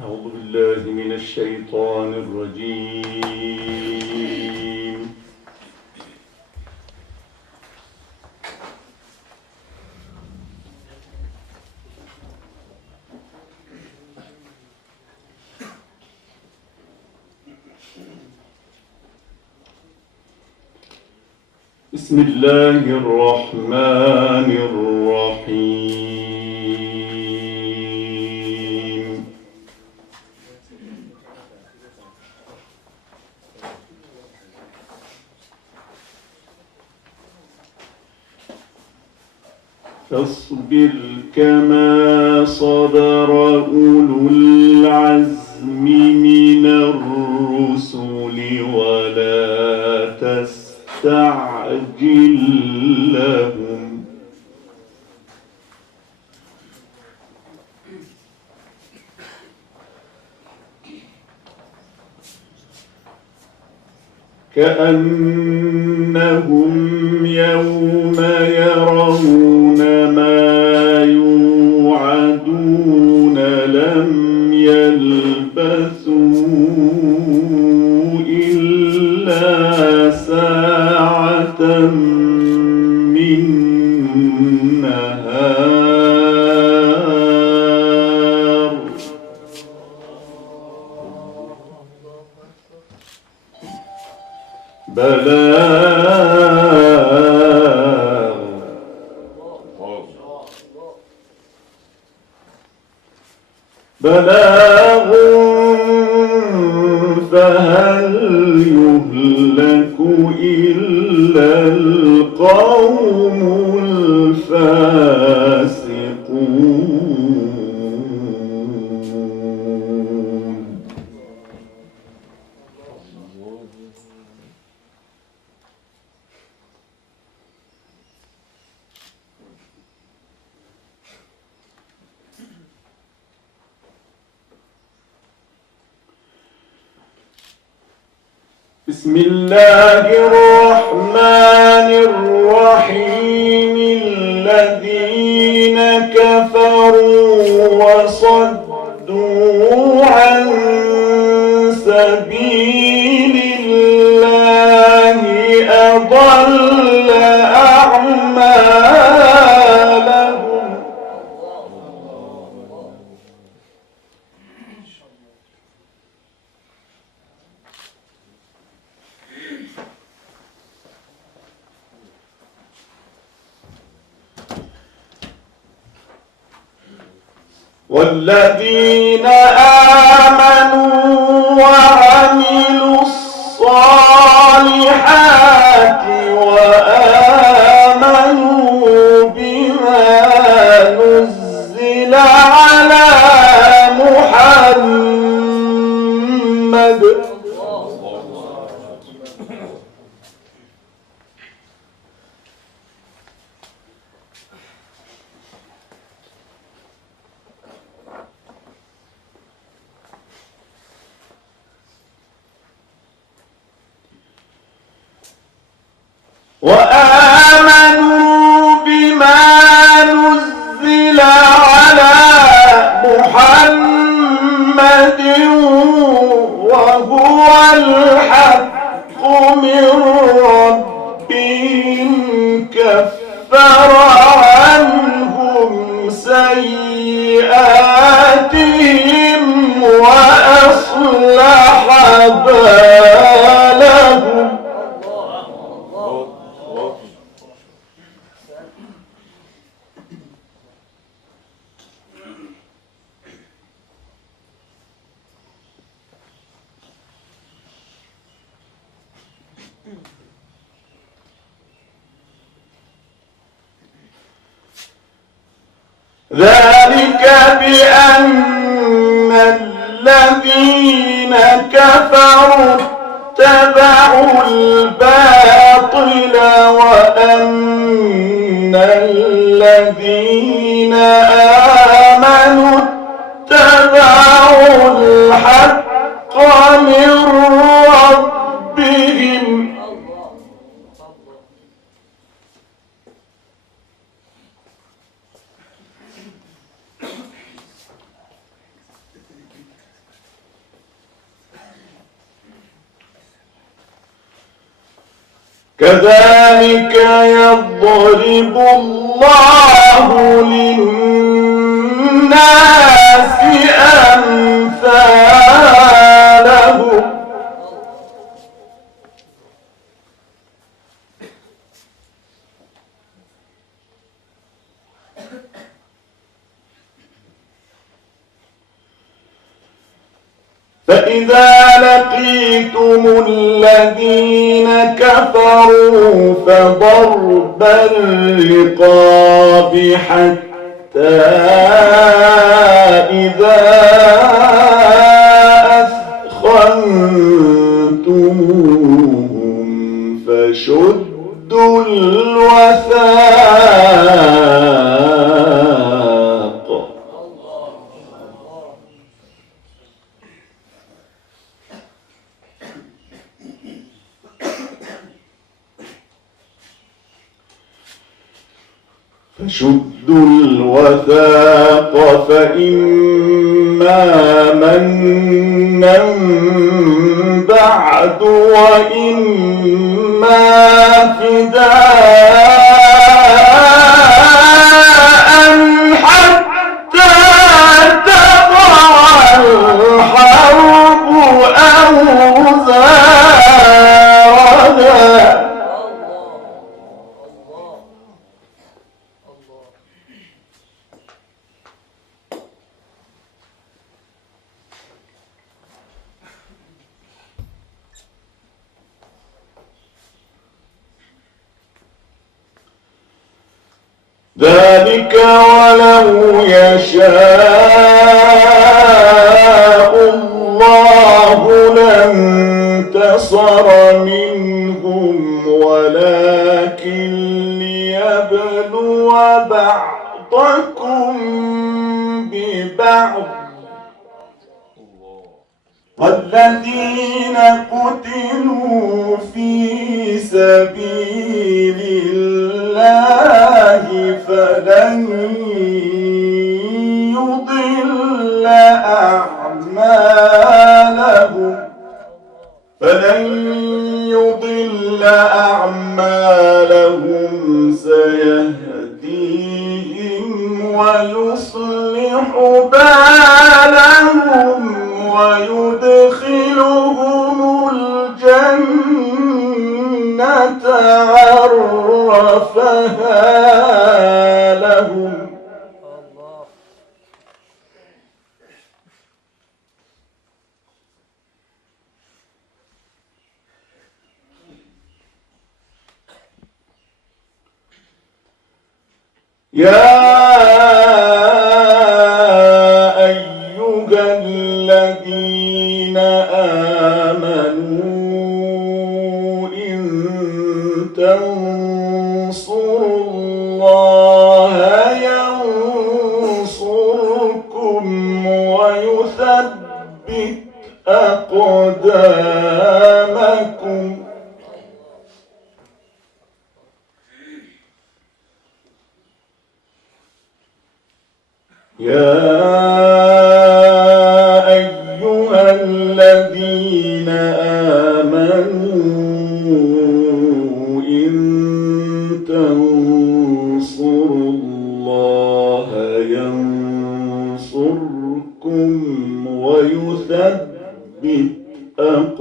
أعوذ بالله من الشيطان الرجيم. بسم الله الرحمن الرحيم. فاصبر كما صبر أولو العزم من الرسل ولا تستعجل لهم كأنهم يوم يرون ما يوعدون لم يلبثوا إلا ساعة من نهار بلاغ فهل يهلك إلا القوم الفاسقون. بسم الله الرحمن الرحيم. الذين كفروا وصدوا عن سبيل الله أضل أعمالهم. والذين آمنوا وعملوا الصالحات وآمنوا بما نزل على محمد وآمنوا بما نزل على محمد وهو الحق من ربهم كفر عنهم سيئاتهم وأصلح بالهم. ذلك بأن الذين كفروا اتبعوا الباطل وأن الذين آمنوا اتبعوا الحق من ربهم. كذلك يضرب الله للناس أمثالهم فإذا لقيتم الذين كفروا فضرب الرقاب حتى إذا أثخنتموهم فشدوا الوثاق فإما منا بعد وإما فداء حتى تضع الحرب أوزارها ذلك ولو يشاء الله لانتصر منهم ولكن ليبلو بعضكم ببعض والذين قتلوا في سبيل الله فلن يضل أعمالهم سيهديهم ويصلح بالهم ويدخلهم الجنة عرفها لهم يا أيها الذين آمنوا إن تنصروا الله ينصركم ويثبت أقدامكم يا أيها الذين آمنوا إن تنصروا الله ينصركم ويثبت أقدامكم